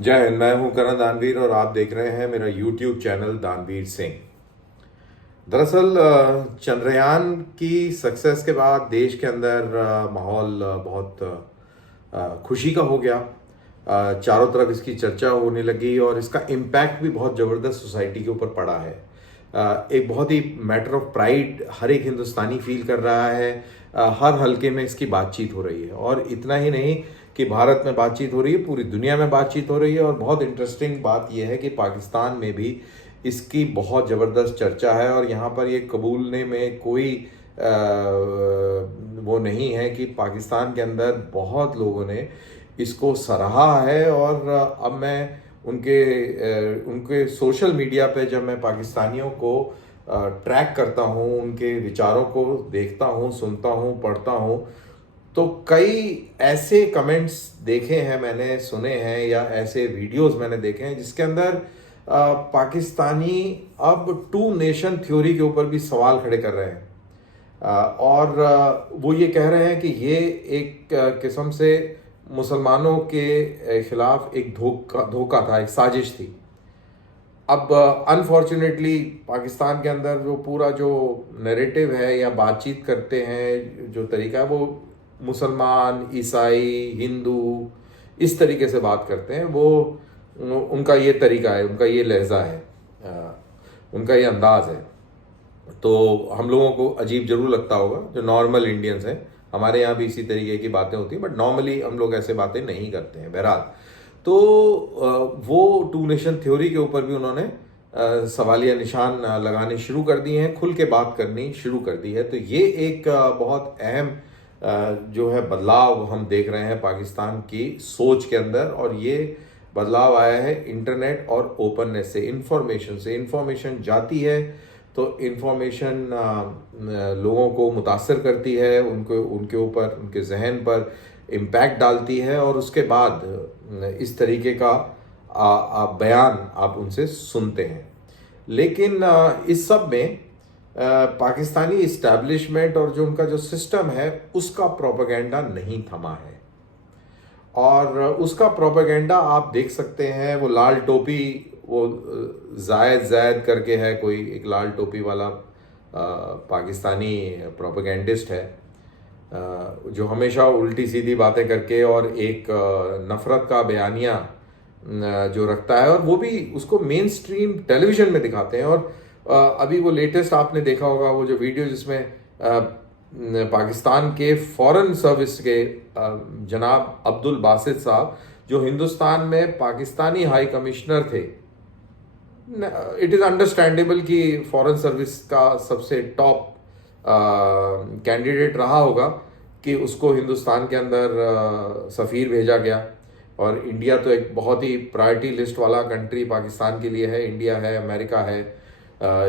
जय हिंद। मैं हूं करण दानवीर और आप देख रहे हैं मेरा यूट्यूब चैनल दानवीर सिंह। दरअसल चंद्रयान की सक्सेस के बाद देश के अंदर माहौल बहुत खुशी का हो गया। चारों तरफ इसकी चर्चा होने लगी और इसका इम्पैक्ट भी बहुत ज़बरदस्त सोसाइटी के ऊपर पड़ा है। एक बहुत ही मैटर ऑफ प्राइड हर एक हिंदुस्तानी फील कर रहा है। हर हलके में इसकी बातचीत हो रही है और इतना ही नहीं कि भारत में बातचीत हो रही है, पूरी दुनिया में बातचीत हो रही है। और बहुत इंटरेस्टिंग बात यह है कि पाकिस्तान में भी इसकी बहुत ज़बरदस्त चर्चा है और यहाँ पर ये कबूलने में कोई वो नहीं है कि पाकिस्तान के अंदर बहुत लोगों ने इसको सराहा है। और अब मैं उनके सोशल मीडिया पे जब मैं पाकिस्तानियों को ट्रैक करता हूँ, उनके विचारों को देखता हूँ, सुनता हूँ, पढ़ता हूँ, तो कई ऐसे कमेंट्स देखे हैं मैंने, सुने हैं, या ऐसे वीडियोस मैंने देखे हैं जिसके अंदर पाकिस्तानी अब टू नेशन थ्योरी के ऊपर भी सवाल खड़े कर रहे हैं। और वो ये कह रहे हैं कि ये एक किस्म से मुसलमानों के खिलाफ एक धोखा था, एक साजिश थी। अब अनफॉर्चुनेटली पाकिस्तान के अंदर जो पूरा जो नैरेटिव है या बातचीत करते हैं जो तरीका है, वो मुसलमान, ईसाई, हिंदू इस तरीके से बात करते हैं। वो उनका ये तरीका है, उनका ये लहजा है, उनका ये अंदाज है। तो हम लोगों को अजीब जरूर लगता होगा जो नॉर्मल इंडियंस हैं। हमारे यहाँ भी इसी तरीके की बातें होती हैं, बट नॉर्मली हम लोग ऐसे बातें नहीं करते हैं। बहरहाल, तो वो टू नेशन थ्योरी के ऊपर भी उन्होंने सवालिया निशान लगाने शुरू कर दिए हैं, खुल के बात करनी शुरू कर दी है। तो ये एक बहुत अहम जो है बदलाव हम देख रहे हैं पाकिस्तान की सोच के अंदर। और ये बदलाव आया है इंटरनेट और ओपननेस से, इंफॉर्मेशन से। इंफॉर्मेशन जाती है तो इंफॉर्मेशन लोगों को मुतासर करती है, उनके ऊपर, उनके जहन पर इम्पैक्ट डालती है और उसके बाद इस तरीके का बयान आप उनसे सुनते हैं। लेकिन इस सब में पाकिस्तानी इस्टेब्लिशमेंट और जो उनका जो सिस्टम है उसका प्रोपेगेंडा नहीं थमा है। और उसका प्रोपेगेंडा आप देख सकते हैं। वो लाल टोपी, वो जायद करके है, कोई एक लाल टोपी वाला पाकिस्तानी प्रोपेगेंडिस्ट है जो हमेशा उल्टी सीधी बातें करके और एक नफरत का बयानिया जो रखता है, और वो भी उसको मेन स्ट्रीम टेलीविज़न में दिखाते हैं। और अभी वो लेटेस्ट आपने देखा होगा वो जो वीडियो जिसमें पाकिस्तान के फॉरेन सर्विस के जनाब अब्दुल बासित साहब, जो हिंदुस्तान में पाकिस्तानी हाई कमिश्नर थे। इट इज़ अंडरस्टैंडेबल कि फॉरेन सर्विस का सबसे टॉप कैंडिडेट रहा होगा कि उसको हिंदुस्तान के अंदर सफ़ीर भेजा गया। और इंडिया तो एक बहुत ही प्रायोरिटी लिस्ट वाला कंट्री पाकिस्तान के लिए है। इंडिया है, अमेरिका है,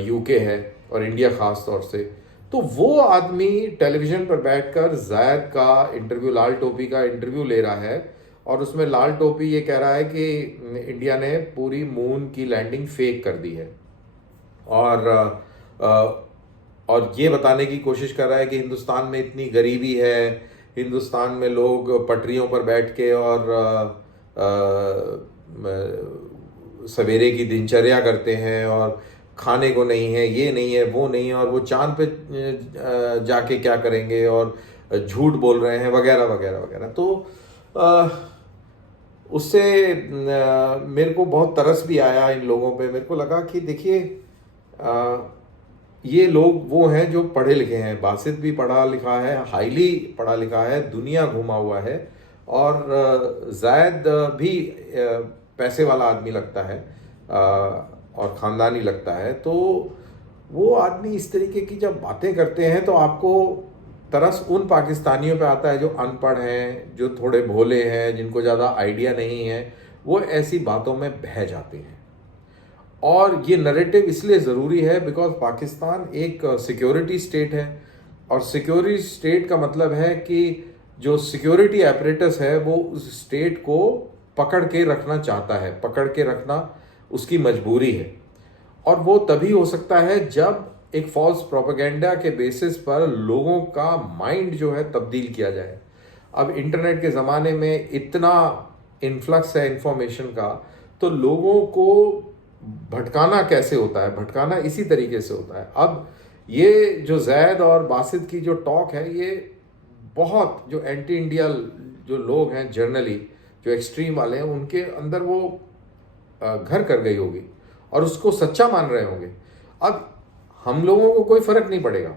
यूके है, और इंडिया ख़ास तौर से। तो वो आदमी टेलीविज़न पर बैठकर जायद का इंटरव्यू, लाल टोपी का इंटरव्यू ले रहा है और उसमें लाल टोपी ये कह रहा है कि इंडिया ने पूरी मून की लैंडिंग फेक कर दी है। और ये बताने की कोशिश कर रहा है कि हिंदुस्तान में इतनी गरीबी है, हिंदुस्तान में लोग पटरियों पर बैठ के और सवेरे की दिनचर्या करते हैं और खाने को नहीं है, ये नहीं है, वो नहीं है, और वो चांद पे जाके क्या करेंगे, और झूठ बोल रहे हैं, वगैरह वगैरह वगैरह। तो उससे मेरे को बहुत तरस भी आया इन लोगों पे। मेरे को लगा कि देखिए, ये लोग वो हैं जो पढ़े लिखे हैं। बासित भी पढ़ा लिखा है, हाईली पढ़ा लिखा है, दुनिया घूमा हुआ है, और जायद भी पैसे वाला आदमी लगता है और ख़ानदानी लगता है। तो वो आदमी इस तरीके की जब बातें करते हैं तो आपको तरस उन पाकिस्तानियों पे आता है जो अनपढ़ हैं, जो थोड़े भोले हैं, जिनको ज़्यादा आइडिया नहीं है। वो ऐसी बातों में बह जाते हैं। और ये नैरेटिव इसलिए ज़रूरी है बिकॉज पाकिस्तान एक सिक्योरिटी स्टेट है, और सिक्योरिटी स्टेट का मतलब है कि जो सिक्योरिटी एपरेटस है वो उस स्टेट को पकड़ के रखना चाहता है, पकड़ के रखना उसकी मजबूरी है। और वो तभी हो सकता है जब एक फॉल्स प्रोपेगेंडा के बेसिस पर लोगों का माइंड जो है तब्दील किया जाए। अब इंटरनेट के ज़माने में इतना इन्फ्लक्स है इंफॉर्मेशन का, तो लोगों को भटकाना कैसे होता है, भटकाना इसी तरीके से होता है। अब ये जो जैद और बासित की जो टॉक है, ये बहुत जो एंटी इंडिया जो लोग हैं जनरली, जो एक्सट्रीम वाले हैं, उनके अंदर वो घर कर गई होगी और उसको सच्चा मान रहे होंगे। अब हम लोगों को कोई फर्क नहीं पड़ेगा,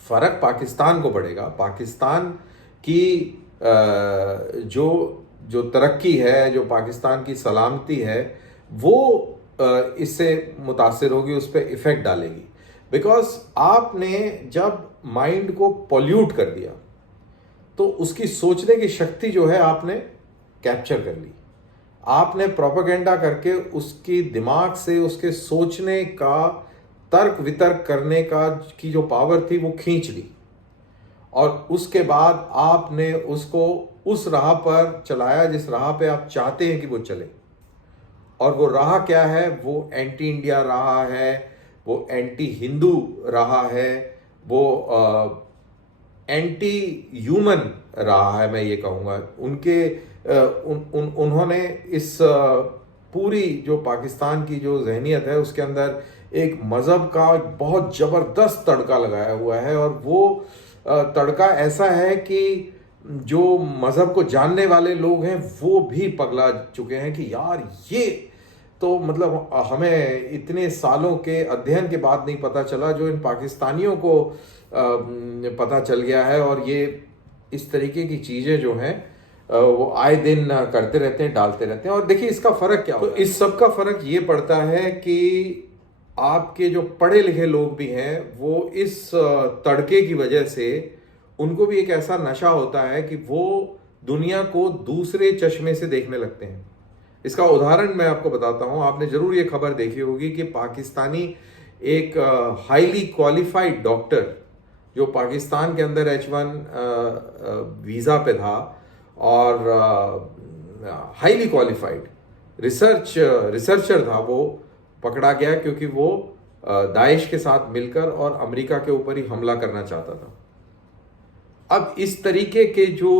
फर्क पाकिस्तान को पड़ेगा। पाकिस्तान की जो जो तरक्की है, जो पाकिस्तान की सलामती है, वो इससे मुतासिर होगी, उस पर इफ़ेक्ट डालेगी। बिकॉज आपने जब माइंड को पॉल्यूट कर दिया तो उसकी सोचने की शक्ति जो है आपने कैप्चर कर ली। आपने प्रोपेगेंडा करके उसकी दिमाग से उसके सोचने का, तर्क वितर्क करने का की जो पावर थी वो खींच ली, और उसके बाद आपने उसको उस राह पर चलाया जिस राह पे आप चाहते हैं कि वो चले। और वो राह क्या है? वो एंटी इंडिया रहा है, वो एंटी हिंदू रहा है, वो एंटी ह्यूमन रहा है, मैं ये कहूँगा। उन्होंने इस पूरी जो पाकिस्तान की जो जहनियत है उसके अंदर एक मज़हब का बहुत ज़बरदस्त तड़का लगाया हुआ है, और वो तड़का ऐसा है कि जो मज़हब को जानने वाले लोग हैं वो भी पगला चुके हैं कि यार ये तो मतलब हमें इतने सालों के अध्ययन के बाद नहीं पता चला जो इन पाकिस्तानियों को पता चल गया है। और ये इस तरीके की चीज़ें जो हैं वो आए दिन करते रहते हैं, डालते रहते हैं। और देखिए इसका फ़र्क क्या होता है? तो इस सब का फ़र्क ये पड़ता है कि आपके जो पढ़े लिखे लोग भी हैं वो इस तड़के की वजह से उनको भी एक ऐसा नशा होता है कि वो दुनिया को दूसरे चश्मे से देखने लगते हैं। इसका उदाहरण मैं आपको बताता हूँ। आपने ज़रूर ये खबर देखी होगी कि पाकिस्तानी एक हाईली क्वालिफाइड डॉक्टर जो पाकिस्तान के अंदर H1 वीज़ा पे था और हाईली क्वालिफाइड रिसर्चर था, वो पकड़ा गया क्योंकि वो दाइश के साथ मिलकर और अमेरिका के ऊपर ही हमला करना चाहता था। अब इस तरीके के जो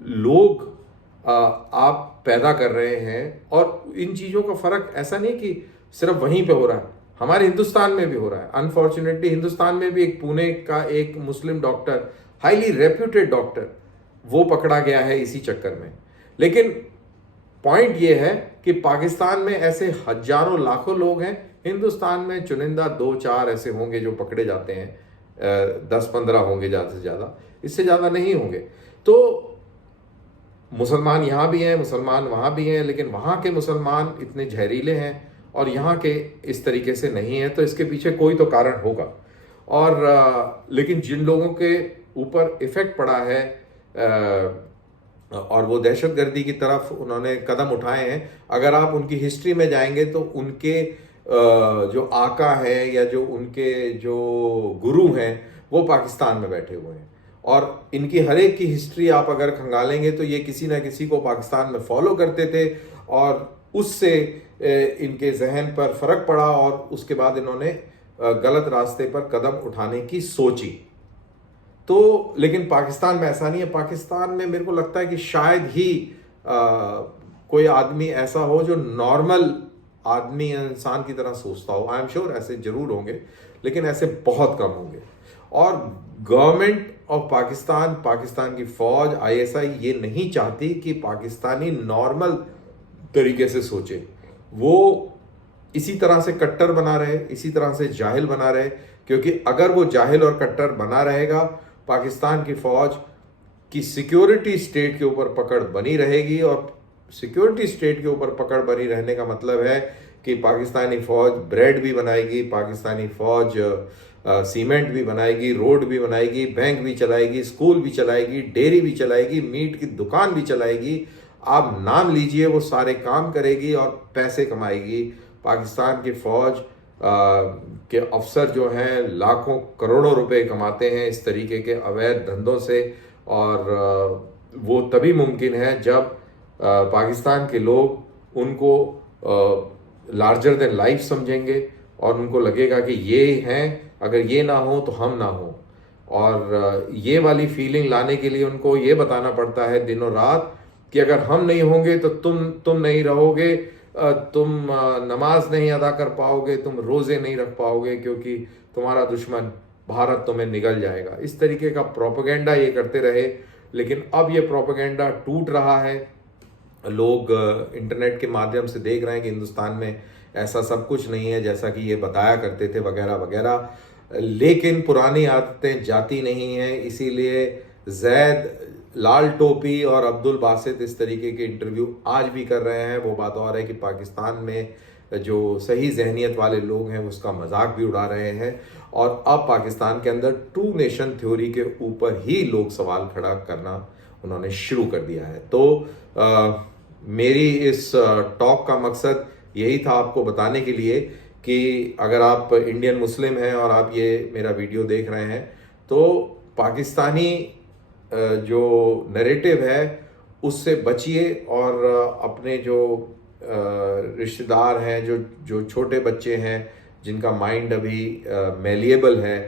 लोग आप पैदा कर रहे हैं, और इन चीज़ों का फ़र्क ऐसा नहीं कि सिर्फ वहीं पे हो रहा है, हमारे हिंदुस्तान में भी हो रहा है। अनफॉर्चुनेटली हिंदुस्तान में भी एक पुणे का एक मुस्लिम डॉक्टर, हाईली रेप्यूटेड डॉक्टर, वो पकड़ा गया है इसी चक्कर में। लेकिन पॉइंट ये है कि पाकिस्तान में ऐसे हजारों लाखों लोग हैं, हिंदुस्तान में चुनिंदा 2-4 ऐसे होंगे जो पकड़े जाते हैं, 10-15 होंगे ज़्यादा से ज़्यादा, इससे ज़्यादा नहीं होंगे। तो मुसलमान यहाँ भी हैं, मुसलमान वहाँ भी हैं, लेकिन वहाँ के मुसलमान इतने जहरीले हैं और यहाँ के इस तरीके से नहीं हैं। तो इसके पीछे कोई तो कारण होगा। और लेकिन जिन लोगों के ऊपर इफ़ेक्ट पड़ा है और वो दहशतगर्दी की तरफ उन्होंने कदम उठाए हैं, अगर आप उनकी हिस्ट्री में जाएंगे तो उनके जो आका हैं या जो उनके जो गुरु हैं वो पाकिस्तान में बैठे हुए हैं। और इनकी हर एक की हिस्ट्री आप अगर खंगालेंगे तो ये किसी ना किसी को पाकिस्तान में फॉलो करते थे, और उससे इनके जहन पर फ़र्क पड़ा और उसके बाद इन्होंने गलत रास्ते पर कदम उठाने की सोची। तो लेकिन पाकिस्तान में ऐसा नहीं है। पाकिस्तान में मेरे को लगता है कि शायद ही कोई आदमी ऐसा हो जो नॉर्मल आदमी इंसान की तरह सोचता हो। आई एम श्योर ऐसे ज़रूर होंगे, लेकिन ऐसे बहुत कम होंगे। और गवर्नमेंट ऑफ पाकिस्तान, पाकिस्तान की फ़ौज, ISI ये नहीं चाहती कि पाकिस्तानी नॉर्मल तरीके से सोचे। वो इसी तरह से कट्टर बना रहे, इसी तरह से जाहिल बना रहे, क्योंकि अगर वो जाहिल और कट्टर बना रहेगा, पाकिस्तान की फ़ौज की सिक्योरिटी स्टेट के ऊपर पकड़ बनी रहेगी। और सिक्योरिटी स्टेट के ऊपर पकड़ बनी रहने का मतलब है कि पाकिस्तानी फ़ौज ब्रेड भी बनाएगी, पाकिस्तानी फ़ौज सीमेंट भी बनाएगी, रोड भी बनाएगी, बैंक भी चलाएगी, स्कूल भी चलाएगी, डेयरी भी चलाएगी, मीट की दुकान भी चलाएगी। आप नाम लीजिए, वो सारे काम करेगी और पैसे कमाएगी। पाकिस्तान की फ़ौज के अफसर जो हैं लाखों करोड़ों रुपए कमाते हैं इस तरीके के अवैध धंधों से, और वो तभी मुमकिन है जब पाकिस्तान के लोग उनको लार्जर देन लाइफ समझेंगे और उनको लगेगा कि ये हैं, अगर ये ना हो तो हम ना हो। और ये वाली फीलिंग लाने के लिए उनको ये बताना पड़ता है दिनों रात कि अगर हम नहीं होंगे तो तुम नहीं रहोगे, तुम नमाज नहीं अदा कर पाओगे, तुम रोजे नहीं रख पाओगे, क्योंकि तुम्हारा दुश्मन भारत तुम्हें निगल जाएगा। इस तरीके का प्रोपेगेंडा ये करते रहे। लेकिन अब ये प्रोपेगेंडा टूट रहा है। लोग इंटरनेट के माध्यम से देख रहे हैं कि हिंदुस्तान में ऐसा सब कुछ नहीं है जैसा कि ये बताया करते थे, वगैरह वगैरह। लेकिन पुरानी आदतें जाती नहीं हैं, इसीलिए जैद, लाल टोपी और अब्दुल बासित इस तरीके के इंटरव्यू आज भी कर रहे हैं। वो बात और है कि पाकिस्तान में जो सही जहनीत वाले लोग हैं उसका मजाक भी उड़ा रहे हैं, और अब पाकिस्तान के अंदर टू नेशन थ्योरी के ऊपर ही लोग सवाल खड़ा करना उन्होंने शुरू कर दिया है। तो मेरी इस टॉक का मकसद यही था, आपको बताने के लिए कि अगर आप इंडियन मुस्लिम हैं और आप ये मेरा वीडियो देख रहे हैं, तो पाकिस्तानी जो नैरेटिव है उससे बचिए, और अपने जो रिश्तेदार हैं, जो छोटे बच्चे हैं जिनका माइंड अभी मेलिएबल है,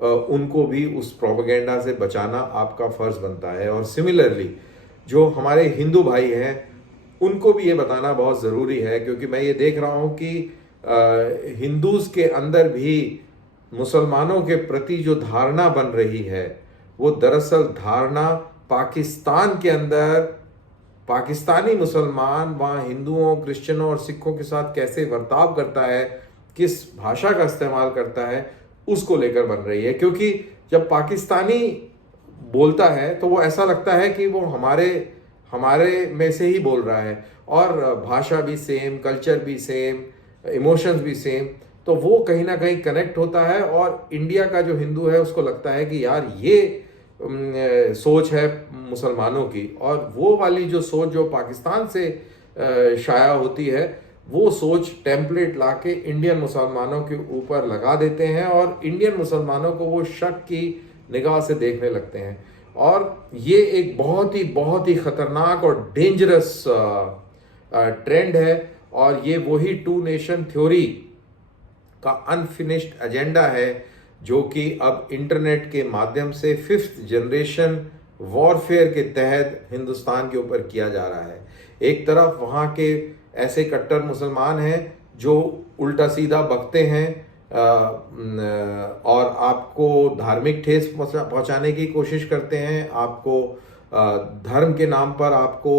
उनको भी उस प्रोपेगेंडा से बचाना आपका फ़र्ज़ बनता है। और सिमिलरली जो हमारे हिंदू भाई हैं उनको भी ये बताना बहुत ज़रूरी है, क्योंकि मैं ये देख रहा हूँ कि हिंदूज़ के अंदर भी मुसलमानों के प्रति जो धारणा बन रही है वो दरअसल धारणा पाकिस्तान के अंदर पाकिस्तानी मुसलमान वहाँ हिंदुओं, क्रिश्चियनों और सिखों के साथ कैसे बर्ताव करता है, किस भाषा का इस्तेमाल करता है, उसको लेकर बन रही है। क्योंकि जब पाकिस्तानी बोलता है तो वो ऐसा लगता है कि वो हमारे में से ही बोल रहा है, और भाषा भी सेम, कल्चर भी सेम, इमोशंस भी सेम। तो वो कहीं ना कहीं कनेक्ट होता है, और इंडिया का जो हिंदू है उसको लगता है कि यार ये सोच है मुसलमानों की, और वो वाली जो सोच जो पाकिस्तान से शाया होती है, वो सोच टेम्पलेट लाके इंडियन मुसलमानों के ऊपर लगा देते हैं, और इंडियन मुसलमानों को वो शक की निगाह से देखने लगते हैं। और ये एक बहुत ही ख़तरनाक और डेंजरस ट्रेंड है, और ये वही टू नेशन थ्योरी का अनफिनिश्ड एजेंडा है जो कि अब इंटरनेट के माध्यम से 5th जनरेशन वॉरफेयर के तहत हिंदुस्तान के ऊपर किया जा रहा है। एक तरफ वहाँ के ऐसे कट्टर मुसलमान हैं जो उल्टा सीधा बकते हैं और आपको धार्मिक ठेस पहुँचाने की कोशिश करते हैं, आपको धर्म के नाम पर आपको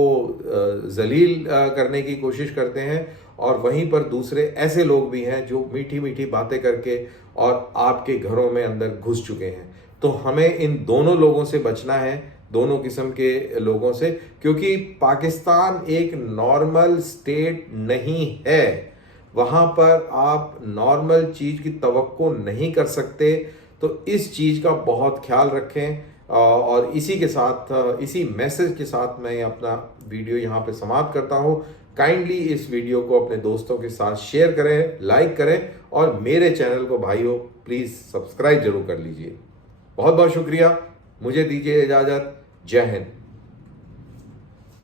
जलील करने की कोशिश करते हैं, और वहीं पर दूसरे ऐसे लोग भी हैं जो मीठी मीठी बातें करके और आपके घरों में अंदर घुस चुके हैं। तो हमें इन दोनों लोगों से बचना है, दोनों किस्म के लोगों से, क्योंकि पाकिस्तान एक नॉर्मल स्टेट नहीं है। वहाँ पर आप नॉर्मल चीज़ की तवक्को नहीं कर सकते। तो इस चीज़ का बहुत ख्याल रखें, और इसी के साथ, इसी मैसेज के साथ मैं अपना वीडियो यहाँ पे समाप्त करता हूँ। काइंडली इस वीडियो को अपने दोस्तों के साथ शेयर करें, लाइक करें, और मेरे चैनल को भाइयों प्लीज़ सब्सक्राइब जरूर कर लीजिए। बहुत बहुत शुक्रिया। मुझे दीजिए इजाज़त। जय हिंद।